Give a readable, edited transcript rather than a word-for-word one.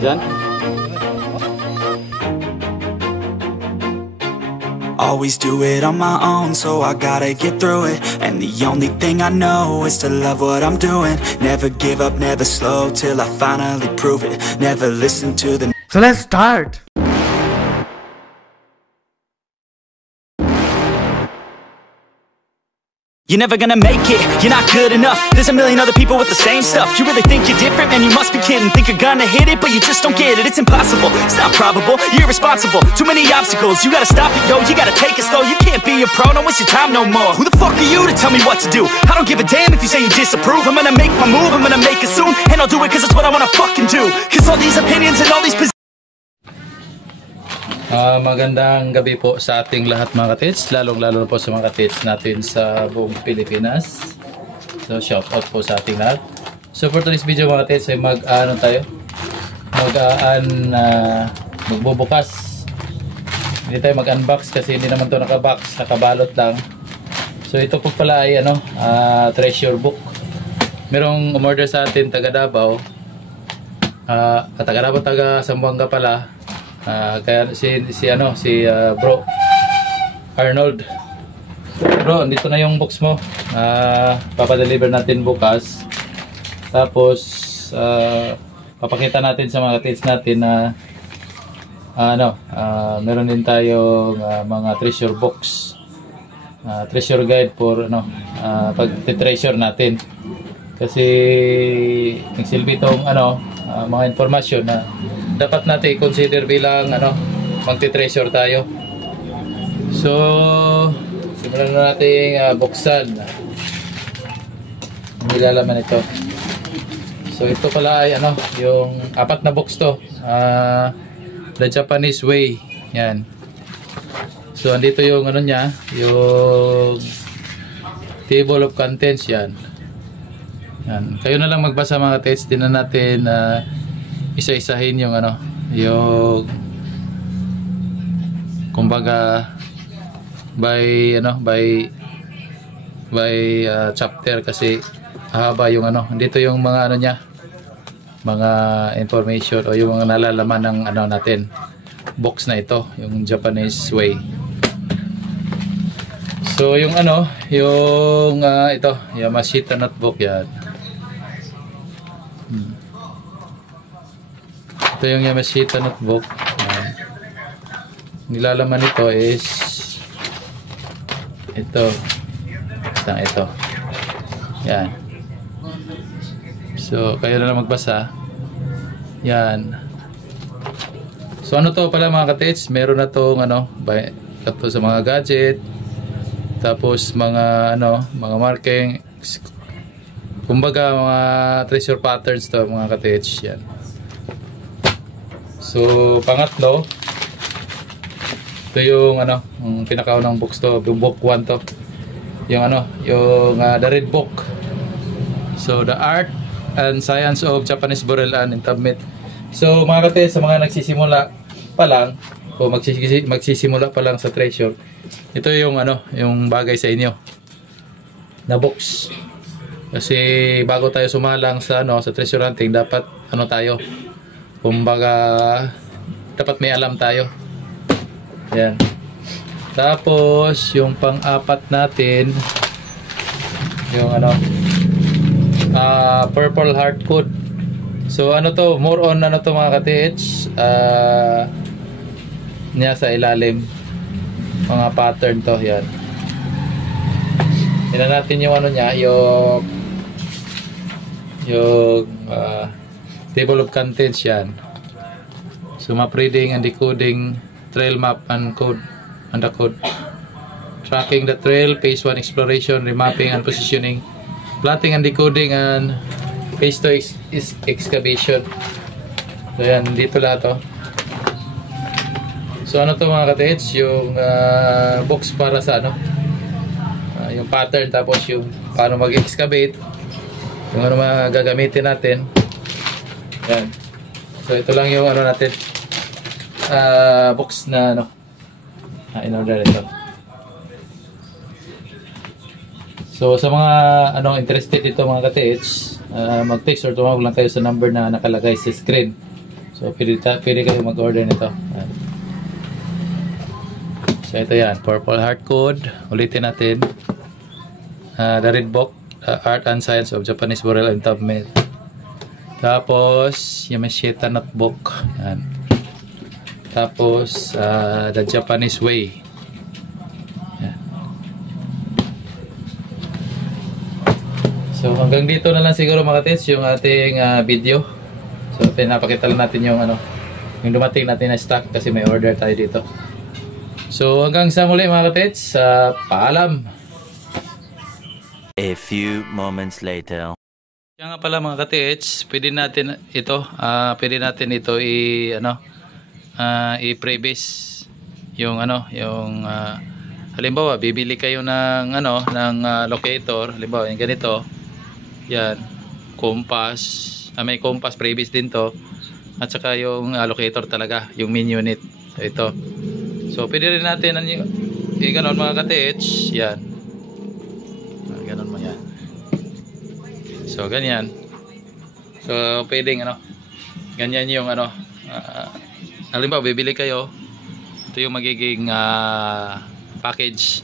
Diyan? Always do it on my own, so I gotta get through it. And the only thing I know is to love what I'm doing. Never give up, never slow, till I finally prove it. Never listen to the... So let's start. You're never gonna make it, you're not good enough. There's a million other people with the same stuff. You really think you're different? Man, you must be kidding. Think you're gonna hit it, but you just don't get it. It's impossible, it's not probable, you're irresponsible. Too many obstacles, you gotta stop it, yo. You gotta take it slow, you can't be a pro. Don't waste your time no more. Who the fuck are you to tell me what to do? I don't give a damn if you say you disapprove. I'm gonna make my move, I'm gonna make it soon. And I'll do it cause it's what I wanna fucking do. Cause all these opinions and all these Magandang gabi po sa ating lahat mga katits, lalong-lalo po sa mga katits natin sa buong Pilipinas. So shout out po sa ating lahat. So for today's video mga katits ay magbubukas. Hindi tayo mag-unbox kasi hindi naman to naka-box, nakabalot lang. So ito po pala ay treasure book. Merong umorder sa atin taga Davao. Taga Zamboanga pala. Kaya si bro Arnold, bro, dito na yung box mo. Papadeliver natin bukas. Tapos papakita natin sa mga katits natin na meron din tayong mga treasure box, treasure guide for pag-treasure natin. Kasi nagsilbi itong mga informasyon na dapat natin i-consider bilang magti-treasure tayo. So simulan na natin buksan. Ang nilalaman ito. So ito pala ay yung 4 na box to. The Japanese way. Yan. So andito yung niya, yung table of contents yan. Yan. Kayo na lang magbasa mga test. Din na natin isa-isahin yung yung kumbaga by chapter kasi haba yung dito yung mga niya, mga information o yung mga nalalaman ng natin box na ito, yung Japanese way. So yung yung ito Yamashita notebook yan. Ito yung Yamashita notebook. Nilalaman nito is ito. Yan. So kayo na lang magbasa. Yan. So to pala mga katits, meron na tong ito sa mga gadget. Tapos mga mga marking, kumbaga mga treasure patterns to mga katits. Yan. So pangatlo, ito yung yung pinakaunang box to, book 1 to. Yung yung the red book. So the art and science of Japanese burial and interment. So mga katits, sa mga nagsisimula pa lang o magsisimula pa lang sa treasure, ito yung yung bagay sa inyo na box. Kasi bago tayo sumalang sa sa treasure hunting, dapat tayo, kumbaga dapat may alam tayo. Yan. Tapos yung pang-apat natin yung purple heart code. So to, more on to mga katits, niya sa ilalim mga pattern to. Yan. Tingnan natin yung niya, yung table of contents yan. So map reading and decoding, trail map and code, and the code. Tracking the trail, phase 1 exploration, remapping and positioning, plotting and decoding, and phase 2 is excavation. So yan, dito lahat to. So to mga katits, yung box para sa yung pattern, tapos yung paano mag-excavate, yung mga gagamitin natin. Yan. So ito lang yung natin, box na in order ito. So sa mga interested dito mga katits, mag-text or tumawag lang kayo sa number na nakalagay sa screen. So pwede kayo mag-order nito. Yan. So ito yan, Purple Heart Code. Ulitin natin. The Red Book, Art and Science of Japanese Burial and Entombment. Tapos Yamashita Notebook. Yan. Tapos The Japanese Way. Yan. So hanggang dito na lang siguro mga tits yung ating video. So pinapakita lang natin yung yung dumating natin na stock kasi may order tayo dito. So hanggang sa muli mga tits, paalam. A few moments later. Kaya nga pala mga katits, pwede natin ito i-previs yung halimbawa bibili kayo ng locator, halimbawa yung ganito. Yan, compass, may compass previs din to. At saka yung locator talaga, yung main unit. So ito. So pwede rin natin ganon mga katits, yan. Ganon mo yan. So ganyan. So pwedeng ganyan yung halimbawa bibili kayo, ito yung magiging package.